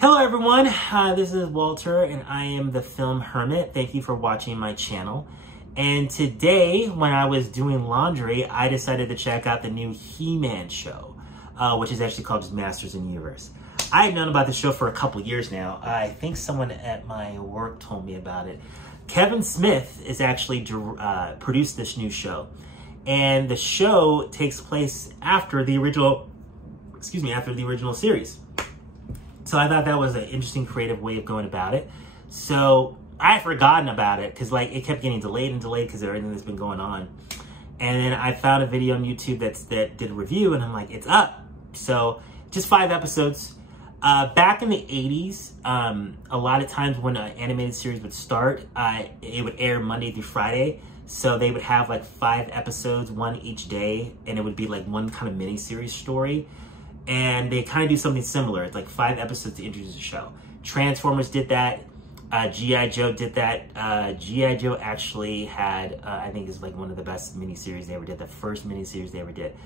Hello everyone, this is Walter and I am the Film Hermit. Thank you for watching my channel. And today, when I was doing laundry, I decided to check out the new He-Man show, which is actually called just Masters in the Universe. I had known about this show for a couple years now. I think someone at my work told me about it. Kevin Smith is actually produced this new show. And the show takes place after the original, after the original series. So I thought that was an interesting, creative way of going about it. So I had forgotten about it because it kept getting delayed and delayed because of everything that's been going on. And then I found a video on YouTube that did a review, and I'm like, it's up. So just 5 episodes. Back in the 80s, a lot of times when an animated series would start, it would air Monday through Friday. So they would have 5 episodes, 1 each day, and it would be one kind of mini-series story. And they kind of do something similar. It's 5 episodes to introduce the show. Transformers did that. G.I. Joe did that. G.I. Joe actually had, I think is one of the best miniseries they ever did. The first miniseries they ever did.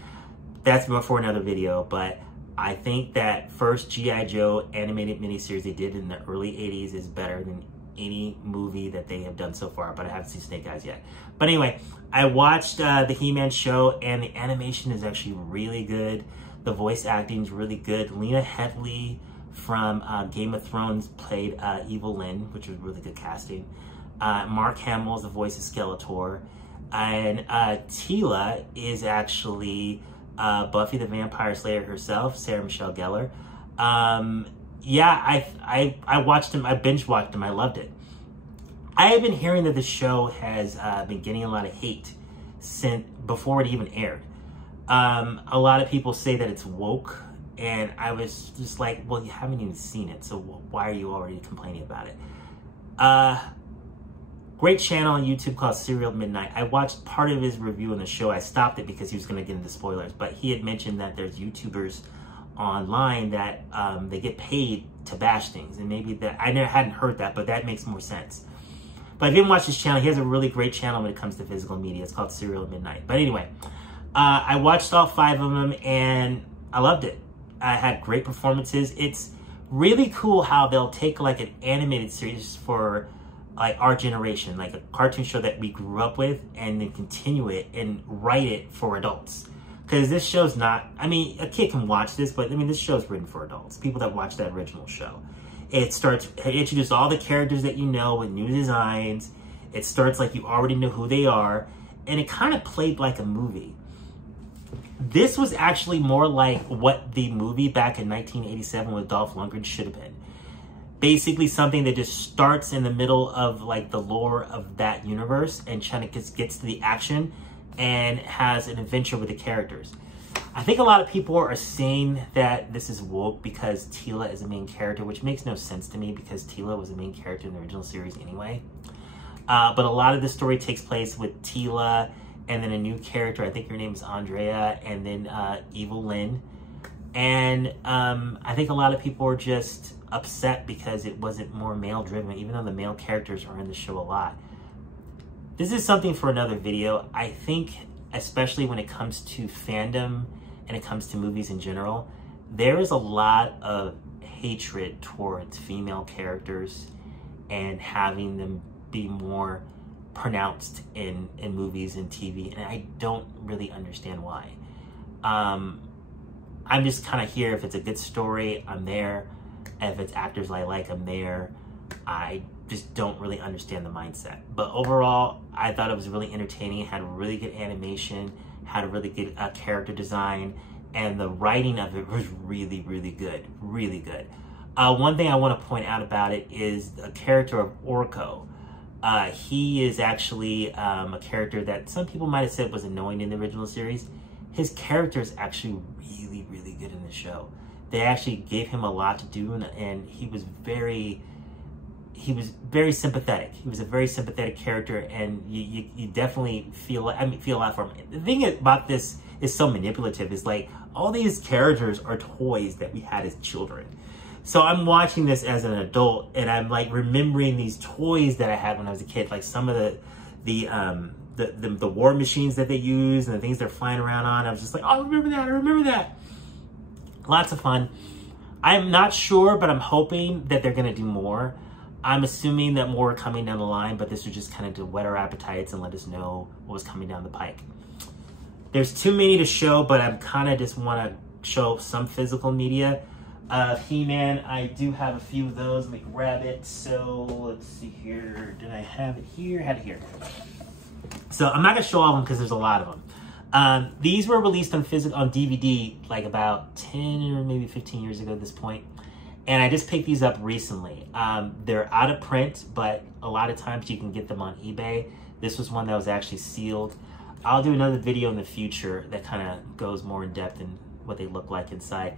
That's for another video, but I think that first G.I. Joe animated miniseries they did in the early 80s is better than any movie that they have done so far, but I haven't seen Snake Eyes yet. But anyway, I watched the He-Man show, and the animation is actually really good. The voice acting is really good. Lena Headey from Game of Thrones played Evil Lynn, which was really good casting. Mark Hamill is the voice of Skeletor. And Teela is actually Buffy the Vampire Slayer herself, Sarah Michelle Gellar. Yeah, I watched him. I binge watched him. I loved it. I have been hearing that the show has been getting a lot of hate since before it even aired. A lot of people say that it's woke, and I was just like, well, you haven't even seen it, so why are you already complaining about it? Great channel on YouTube called Serial Midnight. I watched part of his review on the show. I stopped it because he was going to get into spoilers, but he had mentioned that there's YouTubers online that they get paid to bash things, and maybe that I hadn't heard that, but that makes more sense. But if you didn't watch his channel, he has a really great channel when it comes to physical media. It's called Serial Midnight. But anyway, I watched all 5 of them, and I loved it. I had great performances. It's really cool how they'll take an animated series for our generation, a cartoon show that we grew up with, and then continue it and write it for adults. Because this show's not, a kid can watch this, but this show's written for adults, people that watch that original show. It introduces all the characters that you know with new designs. It starts you already know who they are, and it kind of played like a movie. This was actually more like what the movie back in 1987 with Dolph Lundgren should have been. Basically something that just starts in the middle of the lore of that universe and kind of gets to the action and has an adventure with the characters. I think a lot of people are saying that this is woke because Teela is the main character, which makes no sense to me because Teela was the main character in the original series anyway. But a lot of the story takes place with Teela and then a new character, I think her name is Andrea, and then Evil Lynn. And I think a lot of people are just upset because it wasn't more male-driven, even though the male characters are in the show a lot. This is something for another video. I think, especially when it comes to fandom and it comes to movies in general, there is a lot of hatred towards female characters and having them be more pronounced in movies and TV, and I don't really understand why. I'm just kind of here. If it's a good story, I'm there. If it's actors I like, I'm there. I just don't really understand the mindset. But overall, I thought it was really entertaining. It had really good animation, had a really good character design, and the writing of it was really, really good. Really good. One thing I want to point out about it is the character of Orko. He is actually a character that some people might have said was annoying in the original series. His character is actually really, really good in the show. They actually gave him a lot to do, and he was very sympathetic. He was a very sympathetic character, and you definitely feel a lot for him. The thing about this is so manipulative. Is all these characters are toys that we had as children. So I'm watching this as an adult, and I'm remembering these toys that I had when I was a kid, some of the war machines that they use and the things they're flying around on. I was just oh, I remember that. Lots of fun. I'm not sure, but I'm hoping that they're going to do more. I'm assuming that more are coming down the line, but this was just kind of to whet our appetites and let us know what was coming down the pike. There's too many to show, but I kind of just want to show some physical media. He-Man, I do have a few of those. Let me grab it. So let's see here. Did I have it here? I had it here. So I'm not going to show all of them because there's a lot of them. These were released on DVD like about 10 or maybe 15 years ago at this point. And I just picked these up recently. They're out of print, but a lot of times you can get them on eBay. This was one that was actually sealed. I'll do another video in the future that kind of goes more in depth in what they look like inside.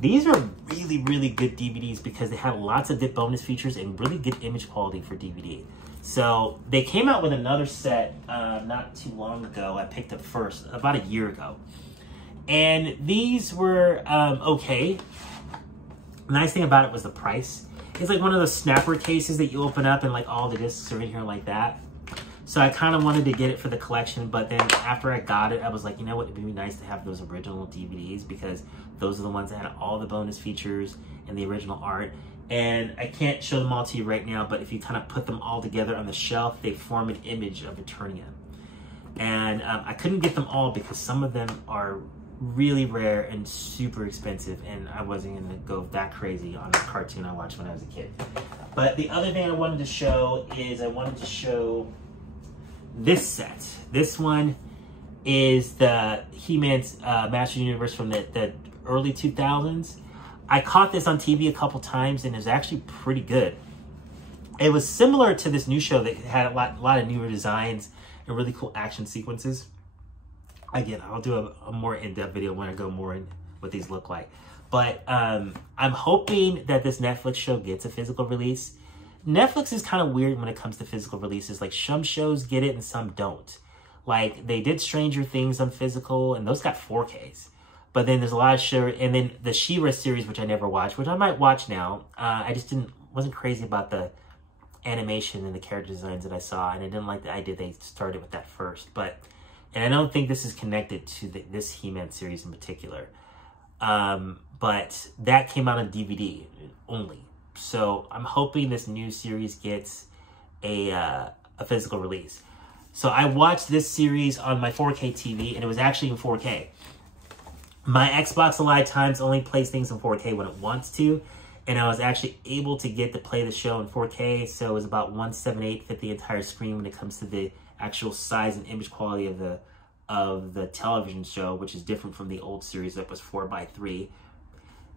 These are really, really good DVDs because they have lots of good bonus features and really good image quality for DVD. So they came out with another set not too long ago. I picked up first, about a year ago. And these were okay. The nice thing about it was the price. It's like one of those snapper cases that you open up and like all the discs are in here like that. So I kind of wanted to get it for the collection, but then after I got it, I was like, you know what, it'd be nice to have those original DVDs because those are the ones that had all the bonus features and the original art. And I can't show them all to you right now, but if you kind of put them all together on the shelf, they form an image of Eternia. And I couldn't get them all because some of them are really rare and super expensive, and I wasn't gonna go that crazy on a cartoon I watched when I was a kid. But the other thing I wanted to show is I wanted to show this set. This one is the He-Man's Masters Universe from the early 2000s. I caught this on TV a couple times and it was actually pretty good. It was similar to this new show that had a lot of newer designs and really cool action sequences. Again, I'll do a more in-depth video when I go more in what these look like. But I'm hoping that this Netflix show gets a physical release. Netflix is kind of weird when it comes to physical releases. Like some shows get it and some don't. Like they did Stranger Things on physical and those got 4Ks. But then there's a lot of show, and then the She-Ra series, which I never watched, which I might watch now. I just wasn't crazy about the animation and the character designs that I saw, and I didn't like the idea they started with that first. And I don't think this is connected to this He-Man series in particular. But that came out on DVD only. So I'm hoping this new series gets a physical release. So I watched this series on my 4K TV, and it was actually in 4K. My Xbox a lot of times only plays things in 4K when it wants to, and I was actually able to get to play the show in 4K, so it was about 178th of the entire screen when it comes to the actual size and image quality of the television show, which is different from the old series that was 4:3.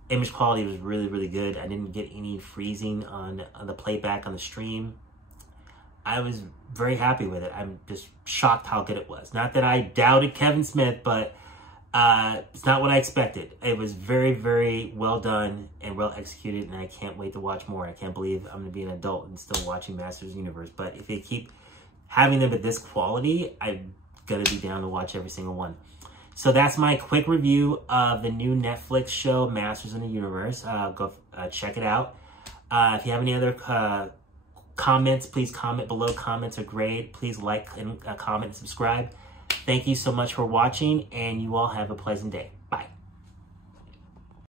Image quality was really, really good. I didn't get any freezing on the playback on the stream. I was very happy with it. I'm just shocked how good it was. Not that I doubted Kevin Smith, but it's not what I expected. It was very, very well done and well executed, and I can't wait to watch more. I can't believe I'm going to be an adult and still watching Masters Universe. But if they keep having them at this quality, I'm going to be down to watch every single one. So that's my quick review of the new Netflix show, Masters in the Universe. Go check it out. If you have any other comments, please comment below. Comments are great. Please like and comment and subscribe. Thank you so much for watching, and you all have a pleasant day.